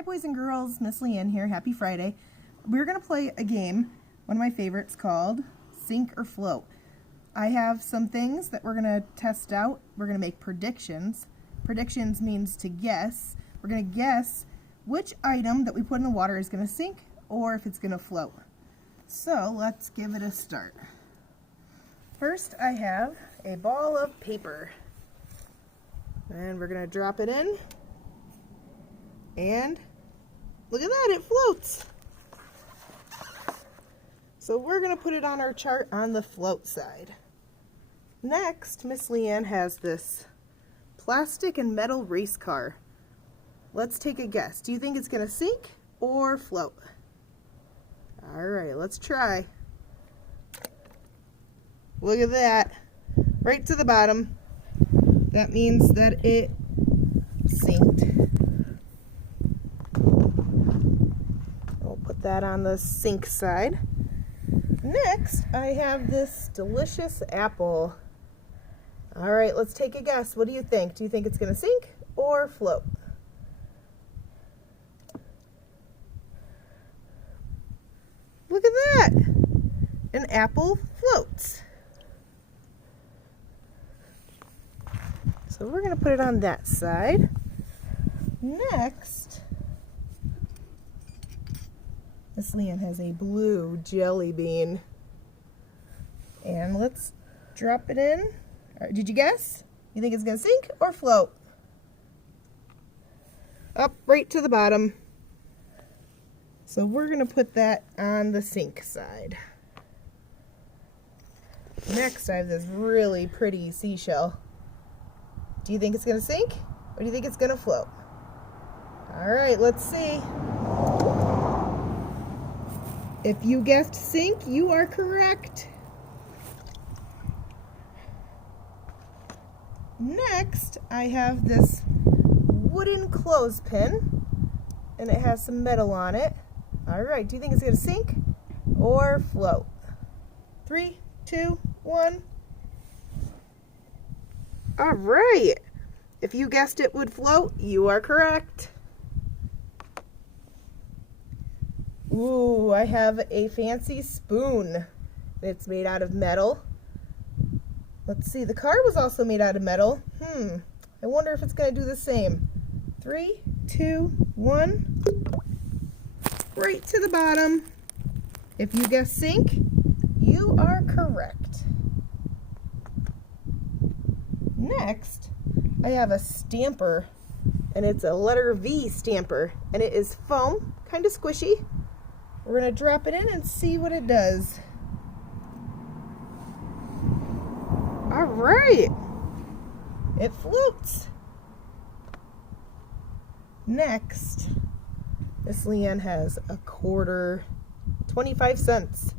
Hi boys and girls, Miss Leanne here. Happy Friday. We're going to play a game, one of my favorites, called Sink or Float. I have some things that we're going to test out. We're going to make predictions. Predictions means to guess. We're going to guess which item that we put in the water is going to sink or if it's going to float. So let's give it a start. First I have a ball of paper. And we're going to drop it in. And look at that, it floats. So we're going to put it on our chart on the float side. Next, Miss Leanne has this plastic and metal race car. Let's take a guess. Do you think it's going to sink or float? Alright, let's try. Look at that. Right to the bottom. That means that it sinked. We'll put that on the sink side. Next, I have this delicious apple. All right, let's take a guess. What do you think? Do you think it's going to sink or float? Look at that. An apple floats. So we're going to put it on that side. Next, Miss Leanne has a blue jelly bean. And let's drop it in. All right, did you guess? You think it's going to sink or float? Up right to the bottom. So we're going to put that on the sink side. Next, I have this really pretty seashell. Do you think it's going to sink or do you think it's going to float? All right, let's see. If you guessed sink, you are correct. Next, I have this wooden clothespin, and it has some metal on it. All right, do you think it's going to sink or float? 3, 2, 1. All right. If you guessed it would float, you are correct. Ooh, I have a fancy spoon. It's made out of metal. Let's see, the car was also made out of metal. I wonder if it's going to do the same. 3, 2, 1. Right to the bottom. If you guess sink, you are correct. Next, I have a stamper, and it's a letter V stamper, and it is foam, kind of squishy. We're going to drop it in and see what it does. All right, it floats. Next, Miss Leanne has a quarter, 25 cents.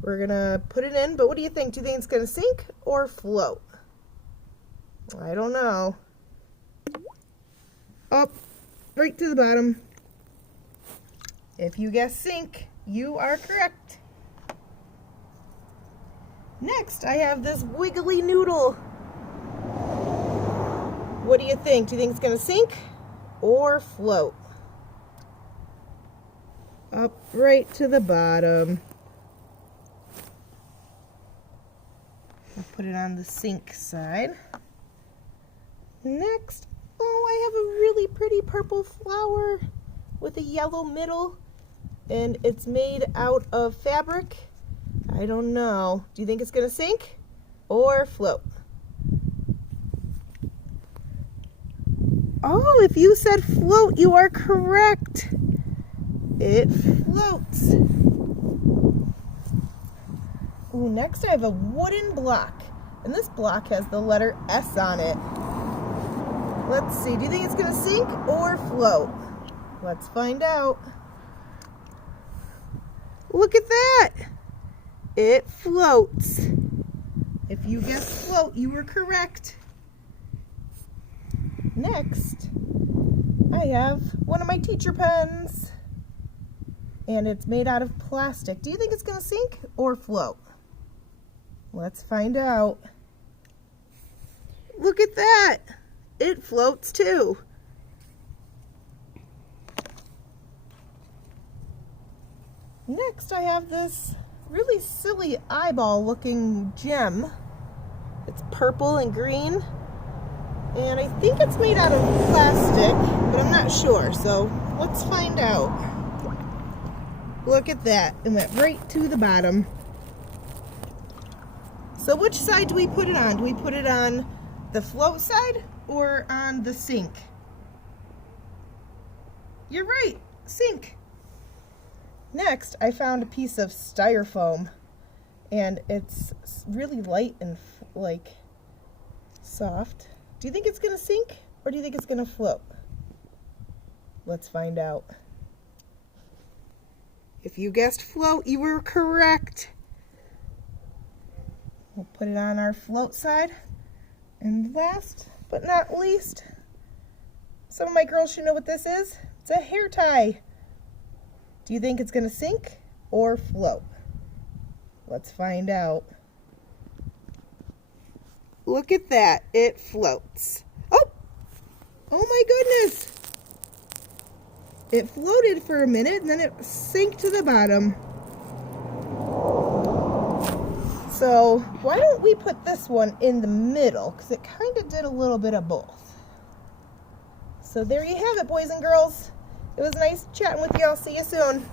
We're going to put it in, but what do you think? Do you think it's going to sink or float? I don't know. Up, right to the bottom. If you guess sink, you are correct. Next, I have this wiggly noodle. What do you think? Do you think it's going to sink or float? Up, right to the bottom. I'll put it on the sink side. Next, oh, I have a really pretty purple flower with a yellow middle, and it's made out of fabric. I don't know. Do you think it's going to sink or float? Oh, if you said float, you are correct. It floats. Ooh, next I have a wooden block, and this block has the letter S on it. Let's see, do you think it's going to sink or float? Let's find out. Look at that! It floats. If you guessed float, you were correct. Next, I have one of my teacher pens, and it's made out of plastic. Do you think it's going to sink or float? Let's find out. Look at that! It floats too. Next I have this really silly eyeball looking gem. It's purple and green, and I think it's made out of plastic, but I'm not sure, so let's find out. Look at that, it went right to the bottom. So which side do we put it on? Do we put it on the float side or on the sink? You're right, sink. Next, I found a piece of styrofoam, and it's really light and like soft. Do you think it's gonna sink or do you think it's gonna float? Let's find out. If you guessed float, you were correct. We'll put it on our float side. And last but not least, some of my girls should know what this is. It's a hair tie. Do you think it's going to sink or float? Let's find out. Look at that. It floats. Oh! Oh my goodness! It floated for a minute and then it sank to the bottom. So why don't we put this one in the middle, because it kind of did a little bit of both. So there you have it, boys and girls. It was nice chatting with you. I'll see you soon.